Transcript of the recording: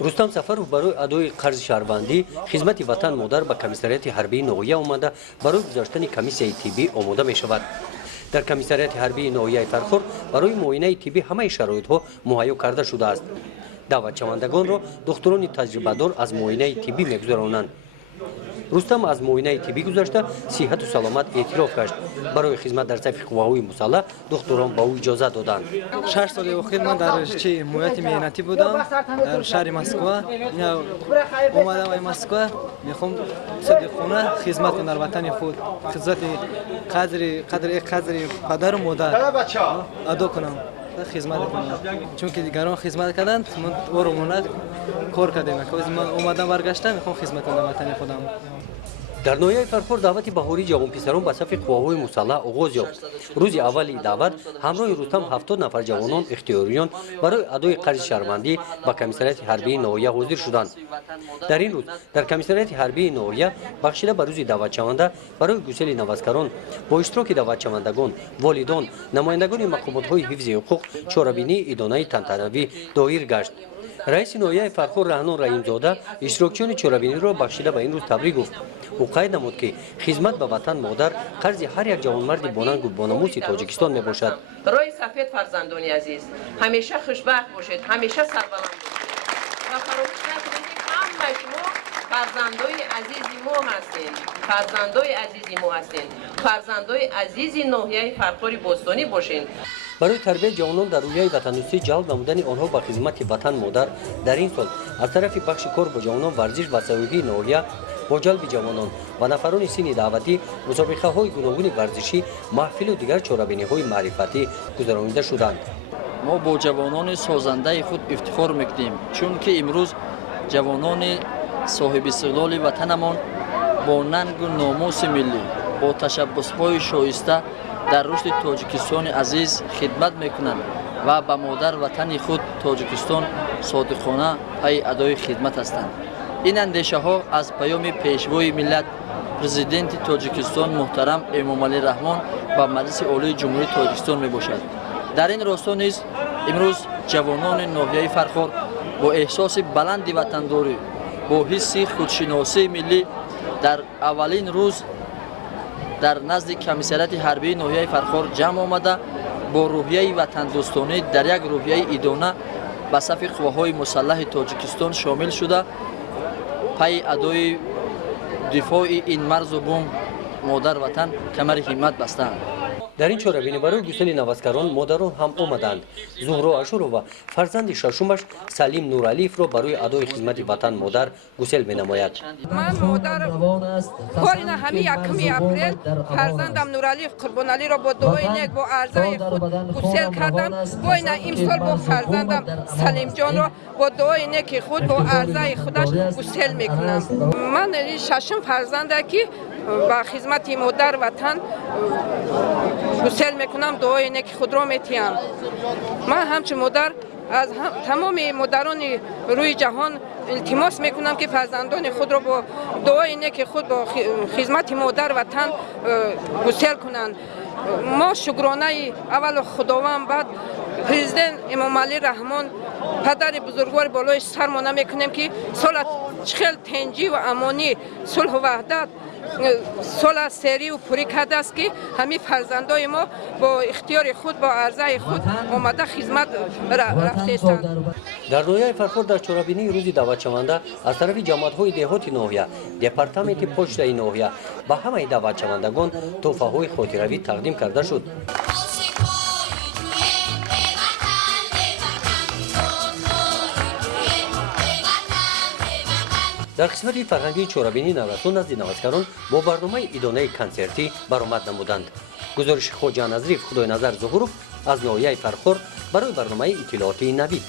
рустам сафаров барои адои қарзи шаҳрвандӣ хизмати ватан модар ба комиссарияти ҳарбии ноҳия омада барои гузаштани комиссияи тиббӣ омода мешавад. дар комиссарияти ҳарбии ноҳияи фархор барои муоинаи тиббӣ ҳамаи шароитҳо муҳайё карда шудааст. даъватшавандагонро духтурони таҷрибадор аз муоинаи тиббӣ мегузаронанд. рустам аз муоинаи тиббӣ гузашта сиҳату саломат эътироф гашт. барои хизмат дар сафи қувваҳои мусаллаҳ духтурон ба ӯ иҷоза доданд. 6 соли охир ман дар муоинати меҳнатӣ будам дар шаҳри Москва. омадам ай Москва мехом садиқона хизмат кунам дар ватани худ. хизмати қадри падару модар адо кунам. хизмат кунам. чунки дигарон хизмат карданд, ман оромона кор кардем. ман омадам баргаштам, мехом хизмат кунам ватани худам. дар ноҳияи фархор даъвати баҳории ҷавонписарон ба сафи қувваҳои мусаллаҳ оғоз ёфт. рӯзи аввали даъват ҳамроҳи рустам 70 нафар ҷавонон ихтиёриён барои адои қарзи шаҳрвандӣ ба комиссарияти ҳарбии ноҳия ҳозир шуданд. дар ин рӯз дар комиссарияти ҳарбии ноҳия бахшида ба рӯзи даъватшаванда барои гусели навазкарон бо иштироки даъватшавандагон, волидон, намояндагони мақомотҳои ҳифзи ҳуқуқ чорабинии идонаи тантанавӣ доир гашт. раиси ноҳияи фархор раҳнон раҳимзода иштирокчиёни чорабиниро бахшида ба ин рӯз табрик гуфт. ӯ қайд намуд ки хизмат ба ватан модар қарзи ҳар як ҷавонмарди бонангу бонамуси тоҷикистон мебошад. рои сафед фарзандони азиз, ҳамеша хушбахт бошед, ҳамеша сарбаланд бошед ва фаромӯш накунед ки ҳамаи шумо фарзандои азизи мо ҳастед. фарзандои азизи мо ҳастед. фарзандои азизи ноҳияи фархори бостонӣ бошед. барои тарбияи ҷавонон дар рӯяи ватандӯстӣ ҷалб намудани онҳо ба хизмати ватан модар дар ин сол аз тарафи бахши кор бо ҷавонон варзиш ва сайёҳии ноҳия бо ҷалби ҷавонон ва нафарони синни даъватӣ мусобиқаҳои гуногуни варзишӣ, маҳфилу дигар чорабиниҳои маърифатӣ гузаронида шуданд. мо бо ҷавонони созандаи худ ифтихор мекунем, чунки имрӯз ҷавонони соҳибистиқлоли ватанамон бо нангу номуси миллӣ бо ташаббусҳои шоиста дар рушди тоҷикистони азиз хидмат мекунанд ва ба модар ватани худ тоҷикистон содиқона пай адои хидмат ҳастанд. ин андешаҳо аз паёми пешвои миллат президенти тоҷикистон муҳтарам эмомалӣ раҳмон ба маҷлиси олии ҷумҳурии тоҷикистон мебошад. дар ин росто низ имрӯз ҷавонони ноҳияи фархор бо эҳсоси баланди ватандорӣ бо ҳисси худшиносии миллӣ дар аввалин рӯз дар назди комиссарияти ҳарбии ноҳияи фархор ҷамъ омада бо рӯҳияи ватандӯстонӣ дар як рӯҳияи идона ба сафи қувваҳои мусаллаҳи тоҷикистон шомил шуда пай адои дифои ин марзу бум модар ватан камари ҳиммат бастаанд. дар ин чорабинӣ барои гусели навазкарон модарон ҳам омаданд. зуҳро ашурова фарзанди шашумаш салим нуралиевро барои адои хизмати ватан модар гусел менамояд. ман модар корина ҳами 1 апрел фарзандам нуралиев қурбоналиро бо дуои нек бо арзаи худ гусел кардам. бо ина имсол бо фарзандам салимҷонро бо дуои неки худ бо арзаи худаш гусел мекунам. ман шашум фарзанда ки ба хизмати модар ватан гусел мекунам, дуои неки худро метиҳам. ман ҳамчун модар аз тамоми модарони рӯи ҷаҳон илтимос мекунам ки фарзандони худро бо дуои неки худ бо хизмати модар ватан гусел кунанд. мо шукронаи аввалу худованд баъд президент эмомалӣ раҳмон падари бузургвори болои сармона мекунем ки сола чихел тинҷӣ ва амонӣ сулҳу ваҳдат сола серию пурӣ кардааст ки ҳамин фарзандои мо бо ихтиёри худ бо арзаи худ омада хизмат рафтаистанд. дар ноҳияи фархор дар чорабинии рӯзи даъватшаванда аз тарафи ҷамъиятҳои деҳоти ноҳия департаменти почтаи ноҳия ба ҳамаи даъватшавандагон тӯҳфаҳои хотиравӣ тақдим карда шуд. дар қисмати фарҳангии чорабинии наврасон назди навазкарон бо барномаи идонаи консертӣ баромад намуданд. гузориши хоҷа назрив худойназар зуҳуров аз ноҳияи фархор барои барномаи иттилооти Навид.